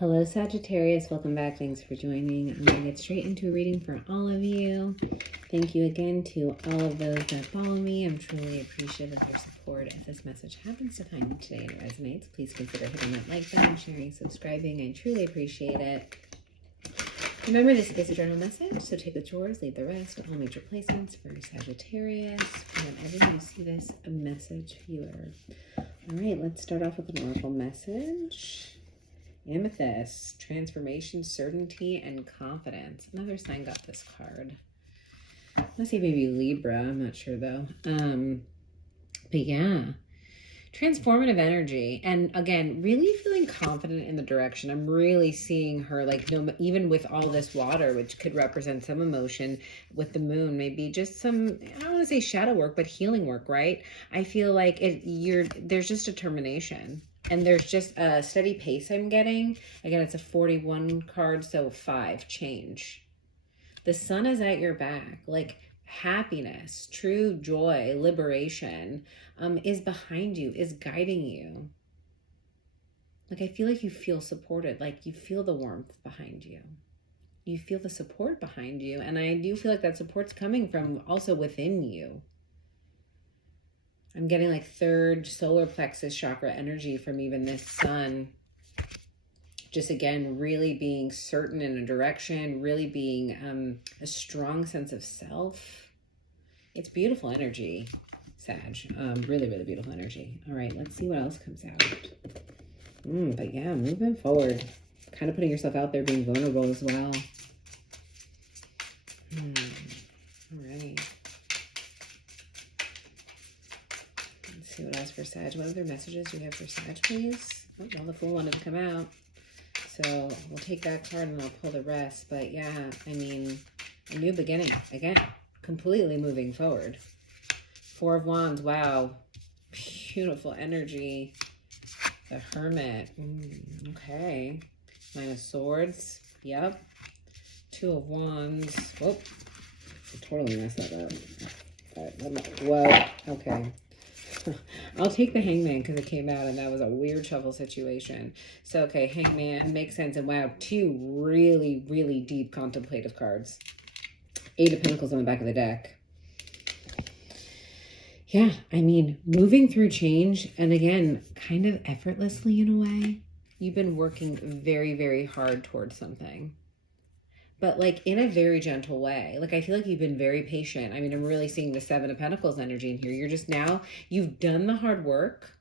Hello, Sagittarius. Welcome back. Thanks for joining. I'm going to get straight into a reading for all of you. Thank you again to all of those that follow me. I'm truly appreciative of your support. If this message happens to find you today and it resonates, please consider hitting that like button, sharing, subscribing. I truly appreciate it. Remember, this is a journal message, so take what's yours, leave the rest. All major placements for Sagittarius. Whenever you see this, a message viewer. All right, let's start off with an oracle message. Amethyst, transformation, certainty, and confidence. Another sign got this card. Let's say maybe Libra. I'm not sure though. But yeah, transformative energy, and again, really feeling confident in the direction. I'm really seeing her, like, no, even with all this water, which could represent some emotion with the moon, maybe just some, I don't want to say shadow work, but healing work, right? I feel like there's just determination. And there's just a steady pace I'm getting. Again, it's a 41 card, so 5, change. The sun is at your back. Like, happiness, true joy, liberation is behind you, is guiding you. Like, I feel like you feel supported. Like, you feel the warmth behind you. You feel the support behind you. And I do feel like that support's coming from also within you. I'm getting like third solar plexus chakra energy from even this sun. Just again, really being certain in a direction, really being a strong sense of self. It's beautiful energy, Sag. Really, really beautiful energy. All right, let's see what else comes out. But yeah, moving forward. Kind of putting yourself out there, being vulnerable as well. All right. See what else for Sag. What other messages do we have for Sag, please? Oh, well, the Fool wanted to come out. So we'll take that card and I'll pull the rest. But yeah, I mean, a new beginning. Again, completely moving forward. 4 of Wands. Wow. Beautiful energy. The Hermit. Okay. 9 of Swords. Yep. 2 of Wands. Whoop. I totally messed that up. Whoa. Okay. I'll take the Hangman because it came out and that was a weird shuffle situation. So, okay, Hangman makes sense. And wow, 2 really, really deep contemplative cards. 8 of Pentacles on the back of the deck. Yeah, I mean, moving through change. And again, kind of effortlessly in a way. You've been working very, very hard towards something. But like in a very gentle way. Like, I feel like you've been very patient. I mean, I'm really seeing the 7 of Pentacles energy in here. You're just now, you've done the hard work.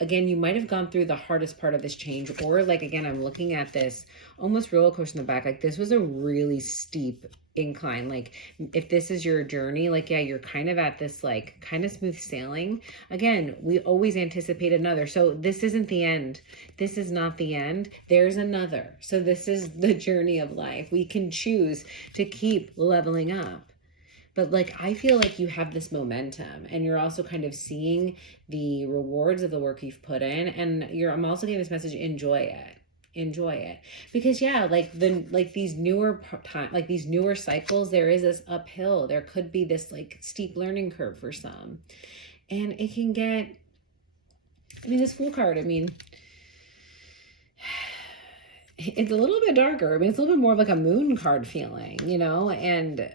Again, you might have gone through the hardest part of this change. Or like, again, I'm looking at this almost roller coaster in the back. Like, this was a really steep incline. Like, if this is your journey, like, yeah, you're kind of at this like kind of smooth sailing. Again, we always anticipate another. So this isn't the end. This is not the end. There's another. So this is the journey of life. We can choose to keep leveling up. But like, I feel like you have this momentum and you're also kind of seeing the rewards of the work you've put in. And I'm also getting this message, enjoy it. Enjoy it. Because yeah, like these newer these newer cycles, there is this uphill. There could be this like steep learning curve for some. And it can get, I mean, this Fool card, I mean, it's a little bit darker. I mean, it's a little bit more of like a moon card feeling, you know? And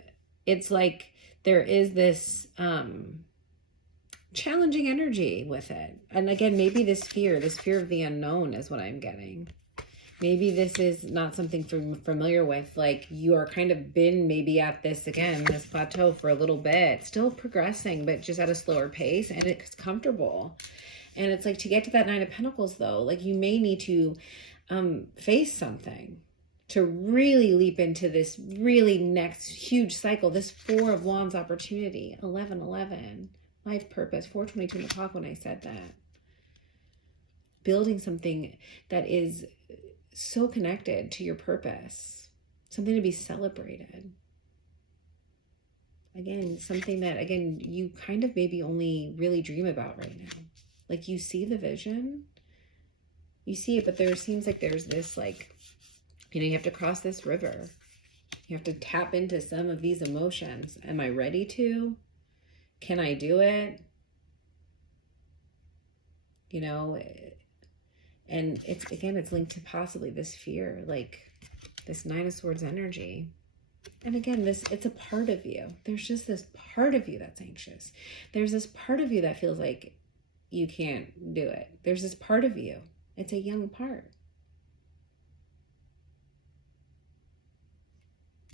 it's like, there is this challenging energy with it. And again, maybe this fear of the unknown is what I'm getting. Maybe this is not something familiar with. Like, you are kind of been maybe at this, again, this plateau for a little bit. Still progressing, but just at a slower pace. And it's comfortable. And it's like, to get to that 9 of Pentacles, though, like, you may need to face something to really leap into this really next huge cycle, this 4 of Wands opportunity, 11-11, life purpose, 4:22 in the clock when I said that. Building something that is so connected to your purpose, something to be celebrated. Again, something that, again, you kind of maybe only really dream about right now. Like, you see the vision, you see it, but there seems like there's this like, you know, you have to cross this river. You have to tap into some of these emotions. Am I ready to? Can I do it? You know, And it's, again, it's linked to possibly this fear, like this Nine of Swords energy. And again, it's a part of you. There's just this part of you that's anxious. There's this part of you that feels like you can't do it. There's this part of you. It's a young part.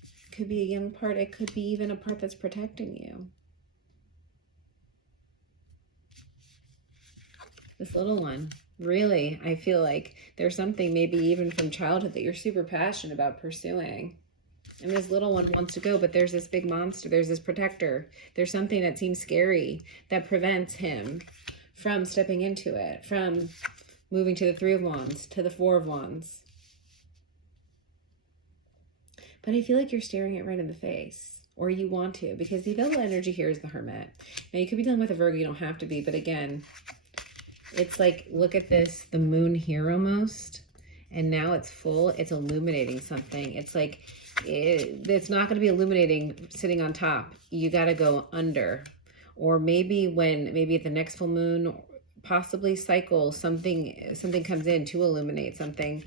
It could be a young part. It could be even a part that's protecting you. This little one. Really, I feel like there's something maybe even from childhood that you're super passionate about pursuing. And this little one wants to go, but there's this big monster. There's this protector. There's something that seems scary that prevents him from stepping into it, from moving to the Three of Wands, to the Four of Wands. But I feel like you're staring it right in the face, or you want to, because the available energy here is the Hermit. Now, you could be dealing with a Virgo. You don't have to be, but again, it's like, look at this, the moon here almost, and now it's full. It's illuminating something. It's like, it's not going to be illuminating sitting on top. You got to go under. Or maybe at the next full moon, possibly cycle, something comes in to illuminate something.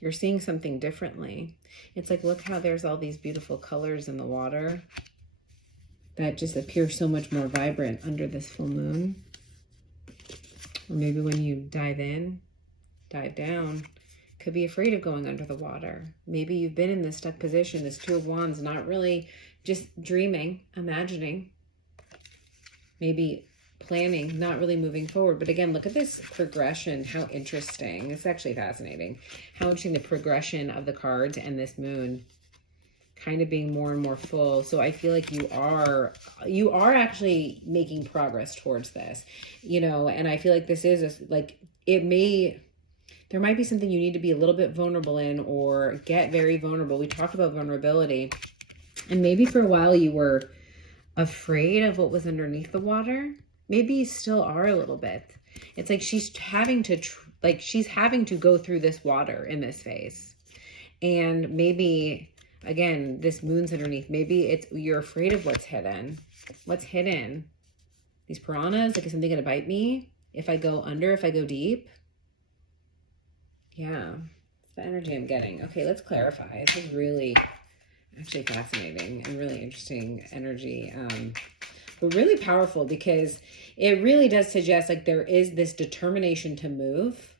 You're seeing something differently. It's like, look how there's all these beautiful colors in the water that just appear so much more vibrant under this full moon. Or maybe when you dive down, could be afraid of going under the water. Maybe you've been in this stuck position, this Two of Wands, not really, just dreaming, imagining, maybe planning, not really moving forward. But again, look at this progression. How interesting. It's actually fascinating. How interesting the progression of the cards and this moon kind of being more and more full. So I feel like you are actually making progress towards this, you know, and I feel like this is there might be something you need to be a little bit vulnerable in, or get very vulnerable. We talked about vulnerability, and maybe for a while you were afraid of what was underneath the water. Maybe you still are a little bit. It's like she's having to go through this water in this phase. And maybe, again, this moon's underneath. Maybe you're afraid of what's hidden. What's hidden? These piranhas, like, is something going to bite me if I go under, if I go deep? Yeah, it's the energy I'm getting. Okay, let's clarify. This is really actually fascinating and really interesting energy, but really powerful, because it really does suggest like there is this determination to move,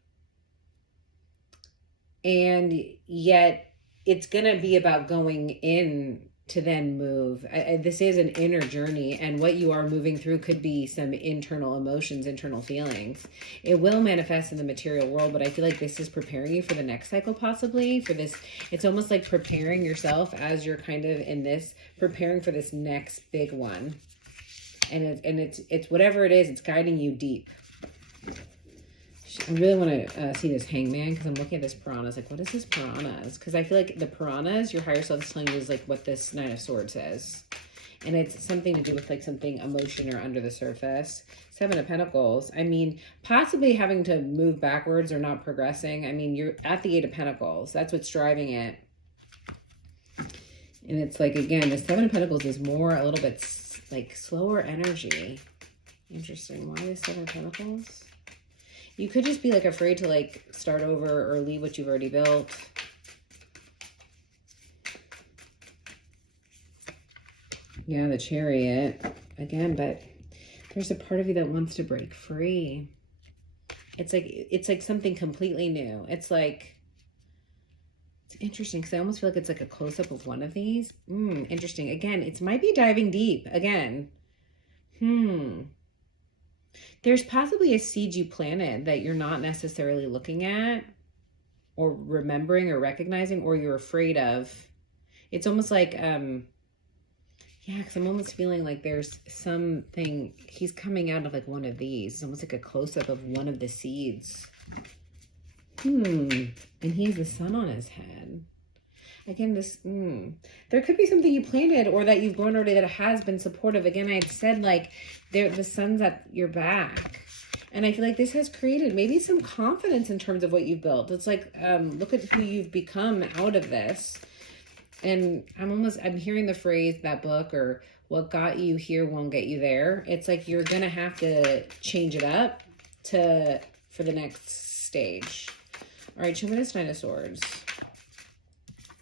and yet it's going to be about going in to then move. This is an inner journey, and what you are moving through could be some internal emotions, internal feelings. It will manifest in the material world, but I feel like this is preparing you for the next cycle, possibly for this. It's almost like preparing yourself as you're kind of in this, preparing for this next big one. And it's whatever it is, it's guiding you deep. I really want to see this Hangman, because I'm looking at this piranhas. Like, what is this piranhas? Because I feel like the piranhas, your higher self is telling you, is like what this Nine of Swords says. And it's something to do with like something emotion or under the surface. Seven of Pentacles. I mean, possibly having to move backwards or not progressing. I mean, you're at the Eight of Pentacles. That's what's driving it. And it's like, again, the Seven of Pentacles is more a little bit like slower energy. Interesting. Why the Seven of Pentacles? You could just be like afraid to like start over or leave what you've already built. Yeah, the Chariot again, but there's a part of you that wants to break free. It's like something completely new. It's interesting, because I almost feel like it's like a close-up of one of these. Interesting. Again, it might be diving deep again. There's possibly a seed you planted that you're not necessarily looking at or remembering or recognizing, or you're afraid of. It's almost like, yeah, because I'm almost feeling like there's something, he's coming out of like one of these. It's almost like a close-up of one of the seeds. And he has the sun on his head. Again, this, there could be something you planted or that you've grown already that has been supportive. Again, I said like the sun's at your back. And I feel like this has created maybe some confidence in terms of what you've built. It's like, look at who you've become out of this. And I'm hearing the phrase, that book, or what got you here won't get you there. It's like you're going to have to change it up for the next stage. All right, show me this Nine of Swords.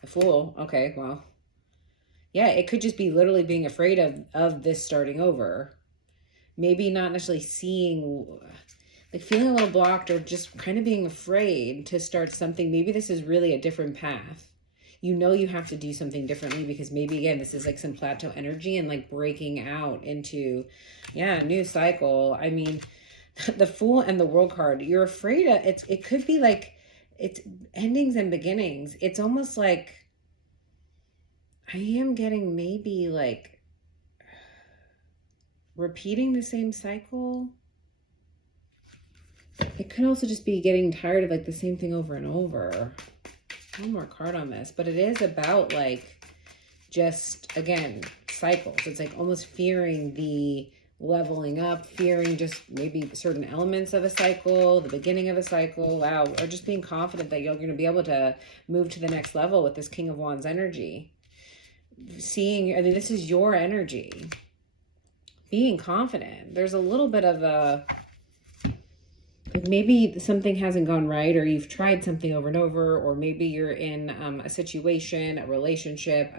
A Fool. Okay, well. Yeah, it could just be literally being afraid of this starting over. Maybe not necessarily seeing, like feeling a little blocked or just kind of being afraid to start something. Maybe this is really a different path. You know you have to do something differently because maybe, again, this is like some plateau energy and like breaking out into, yeah, a new cycle. I mean, the Fool and the World card, you're afraid of, it could be like, it's endings and beginnings. It's almost like, I am getting maybe like repeating the same cycle. It could also just be getting tired of like the same thing over and over. One more card on this, but it is about like just, again, cycles. It's like almost fearing the leveling up, fearing just maybe certain elements of a cycle, the beginning of a cycle, wow, or just being confident that you're going to be able to move to the next level with this King of Wands energy. Seeing, I mean, this is your energy. Being confident. There's a little bit of a, maybe something hasn't gone right, or you've tried something over and over, or maybe you're in a situation, a relationship,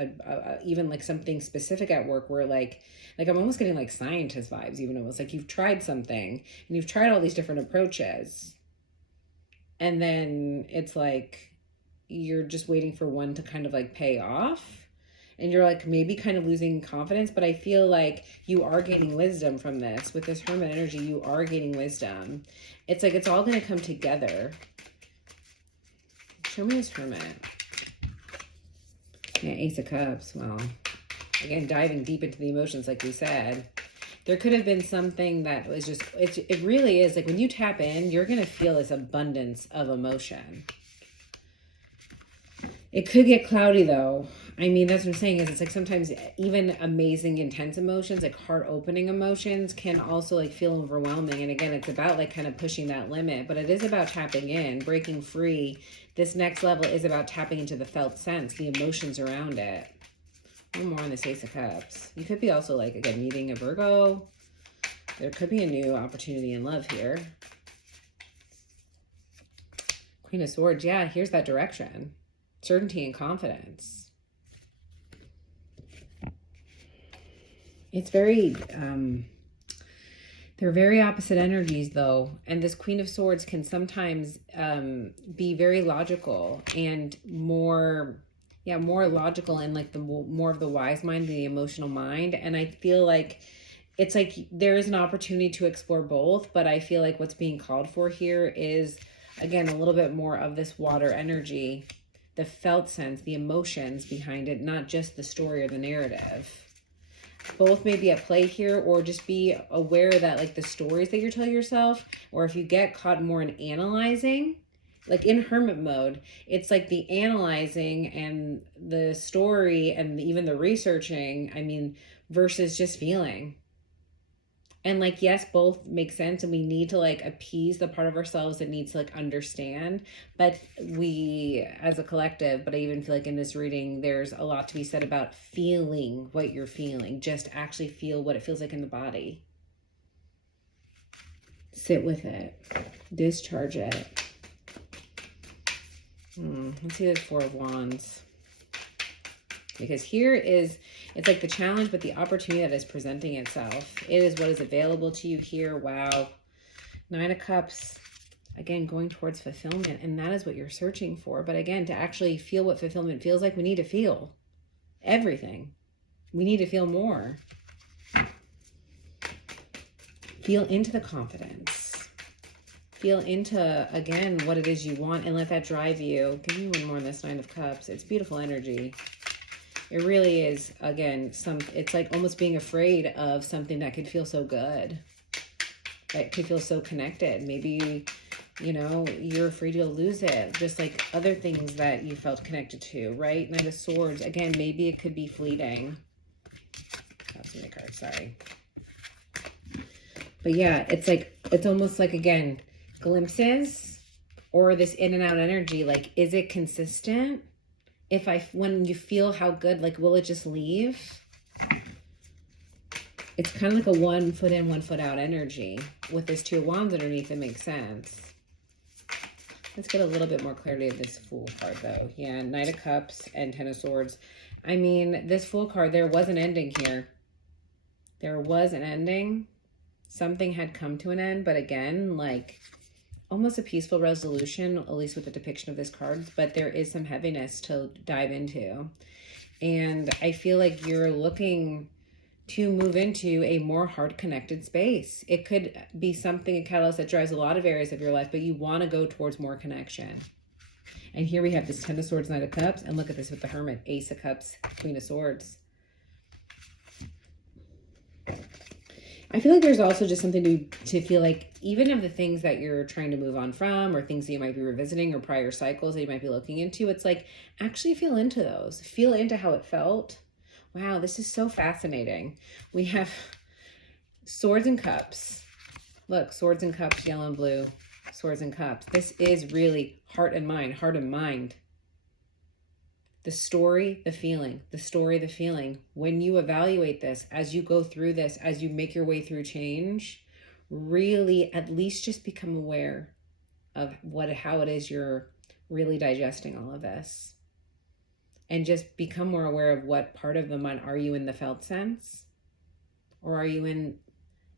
even like something specific at work where like I'm almost getting like scientist vibes, even though it's like you've tried something and you've tried all these different approaches. And then it's like, you're just waiting for one to kind of like pay off. And you're like maybe kind of losing confidence, but I feel like you are gaining wisdom from this. With this Hermit energy, you are gaining wisdom. It's like it's all going to come together. Show me this Hermit. Yeah, Ace of Cups. Well, again, diving deep into the emotions like we said. There could have been something that was just, it really is like when you tap in, you're going to feel this abundance of emotion. It could get cloudy though. I mean, that's what I'm saying is it's like sometimes even amazing, intense emotions, like heart-opening emotions can also like feel overwhelming. And again, it's about like kind of pushing that limit, but it is about tapping in, breaking free. This next level is about tapping into the felt sense, the emotions around it. One more on this Ace of Cups. You could be also like, again, meeting a Virgo. There could be a new opportunity in love here. Queen of Swords. Yeah, here's that direction. Certainty and confidence. It's very, they're very opposite energies though. And this Queen of Swords can sometimes be very logical and more logical and like the more of the wise mind, the emotional mind. And I feel like it's like there is an opportunity to explore both, but I feel like what's being called for here is, again, a little bit more of this water energy, the felt sense, the emotions behind it, not just the story or the narrative. Both may be at play here, or just be aware that like the stories that you're telling yourself, or if you get caught more in analyzing, like in hermit mode, it's like the analyzing and the story and even the researching, I mean, versus just feeling. And like, yes, both make sense, and we need to like appease the part of ourselves that needs to like understand. But we, as a collective, but I even feel like in this reading, there's a lot to be said about feeling what you're feeling. Just actually feel what it feels like in the body. Sit with it. Discharge it. Let's see the Four of Wands. Because here is, it's like the challenge, but the opportunity that is presenting itself. It is what is available to you here. Wow. Nine of Cups, again, going towards fulfillment. And that is what you're searching for. But again, to actually feel what fulfillment feels like, we need to feel everything. We need to feel more. Feel into the confidence. Feel into, again, what it is you want, and let that drive you. Give me one more on this Nine of Cups. It's beautiful energy. It really is, again, it's like almost being afraid of something that could feel so good, that could feel so connected. Maybe, you know, you're afraid you'll lose it, just like other things that you felt connected to, right? Knight of Swords, again, maybe it could be fleeting. That's the card, sorry. But yeah, it's like, it's almost like, again, glimpses or this in and out energy. Like, is it consistent? When you feel how good, like, will it just leave? It's kind of like a 1 foot in, 1 foot out energy. With this Two of Wands underneath, it makes sense. Let's get a little bit more clarity of this Fool card, though. Yeah, Knight of Cups and Ten of Swords. I mean, this Fool card, there was an ending here. There was an ending. Something had come to an end, but again, like, almost a peaceful resolution, at least with the depiction of this card, but there is some heaviness to dive into. And I feel like you're looking to move into a more heart-connected space. It could be something, a catalyst that drives a lot of areas of your life, but you want to go towards more connection. And here we have this Ten of Swords, Knight of Cups, and look at this with the Hermit, Ace of Cups, Queen of Swords. I feel like there's also just something to feel like, even of the things that you're trying to move on from, or things that you might be revisiting, or prior cycles that you might be looking into, it's like, actually feel into those. Feel into how it felt. Wow, this is so fascinating. We have Swords and Cups. Look, Swords and Cups, yellow and blue. Swords and Cups. This is really heart and mind, heart and mind. The story, the feeling, the story, the feeling. When you evaluate this, as you go through this, as you make your way through change, really at least just become aware of how it is you're really digesting all of this. And just become more aware of what part of the mind. Are you in the felt sense? Or are you in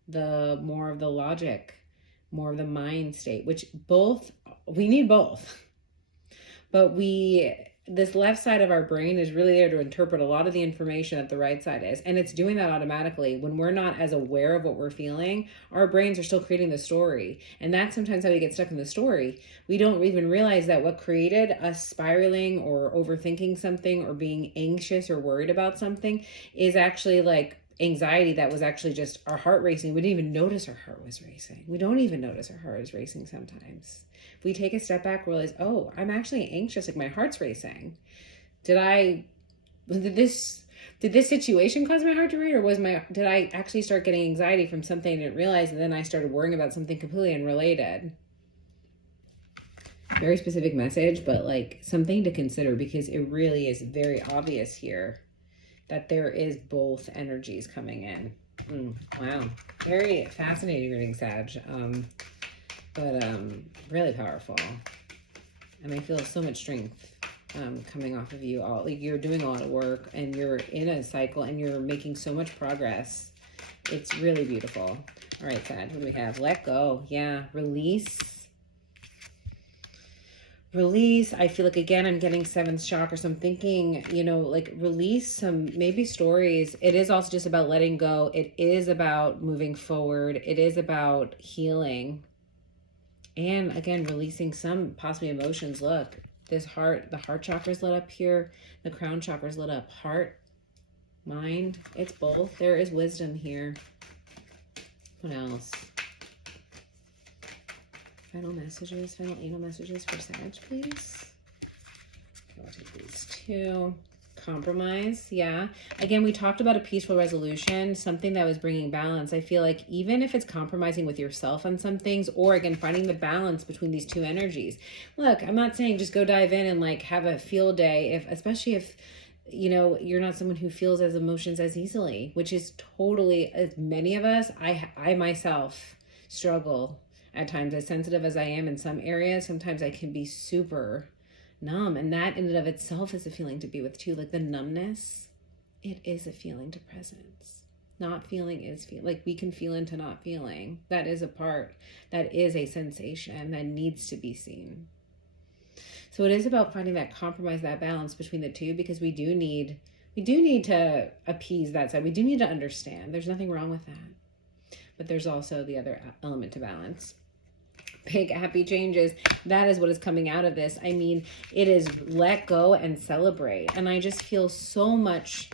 the more of the logic, more of the mind state? Which both, we need both. But this left side of our brain is really there to interpret a lot of the information that the right side is. And it's doing that automatically. When we're not as aware of what we're feeling, our brains are still creating the story. And that's sometimes how we get stuck in the story. We don't even realize that what created us spiraling or overthinking something or being anxious or worried about something is actually like anxiety that was actually just our heart racing. We didn't even notice our heart was racing. We don't even notice our heart is racing sometimes. If we take a step back, realize, oh, I'm actually anxious, like my heart's racing. Did this situation cause my heart to rate, or did I actually start getting anxiety from something I didn't realize, and then I started worrying about something completely unrelated? Very specific message, but like something to consider, because it really is very obvious here that there is both energies coming in. Wow. Very fascinating reading, Sag. But really powerful. And I feel so much strength coming off of you all. Like, you're doing a lot of work, and you're in a cycle, and you're making so much progress. It's really beautiful. All right, Sag, what do we have? Let go. Yeah, release. Release. I feel like, again, I'm getting seventh chakra, so I'm thinking, you know, like, release some maybe stories. It is also just about letting go. It is about moving forward. It is about healing. And again, releasing some possibly emotions. Look, this heart, the heart chakra's lit up here. The crown chakra's lit up. Heart, mind, it's both. There is wisdom here. What else? Final messages, final angel messages for Sag, please. Okay, I'll take these two. Compromise, yeah. Again, we talked about a peaceful resolution, something that was bringing balance. I feel like even if it's compromising with yourself on some things, or again, finding the balance between these two energies. Look, I'm not saying just go dive in and like have a field day, especially if, you know, you're not someone who feels as emotions as easily, which is totally, as many of us, I myself struggle at times. As sensitive as I am in some areas, sometimes I can be super numb, and that in and of itself is a feeling to be with too. Like the numbness, it is a feeling to presence. Not feeling is feel, like we can feel into not feeling. That is a part, that is a sensation that needs to be seen. So it is about finding that compromise, that balance between the two, because we do need to appease that side. We do need to understand. There's nothing wrong with that. But there's also the other element to balance. Big happy changes. That is what is coming out of this. I mean, it is let go and celebrate. And I just feel so much,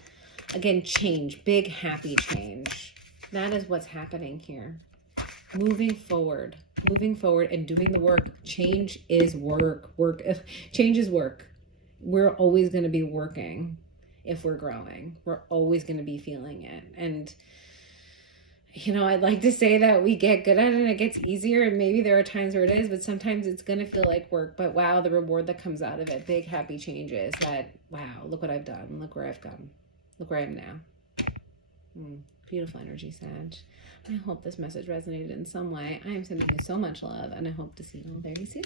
again, change, big happy change. That is what's happening here. Moving forward and doing the work. Change is work. Change is work. We're always going to be working if we're growing. We're always going to be feeling it. And you know, I'd like to say that we get good at it and it gets easier, and maybe there are times where it is, but sometimes it's going to feel like work. But wow, the reward that comes out of it, big happy changes that, wow, look what I've done. Look where I've gone. Look where I am now. Beautiful energy, Sag. I hope this message resonated in some way. I am sending you so much love, and I hope to see you all very soon.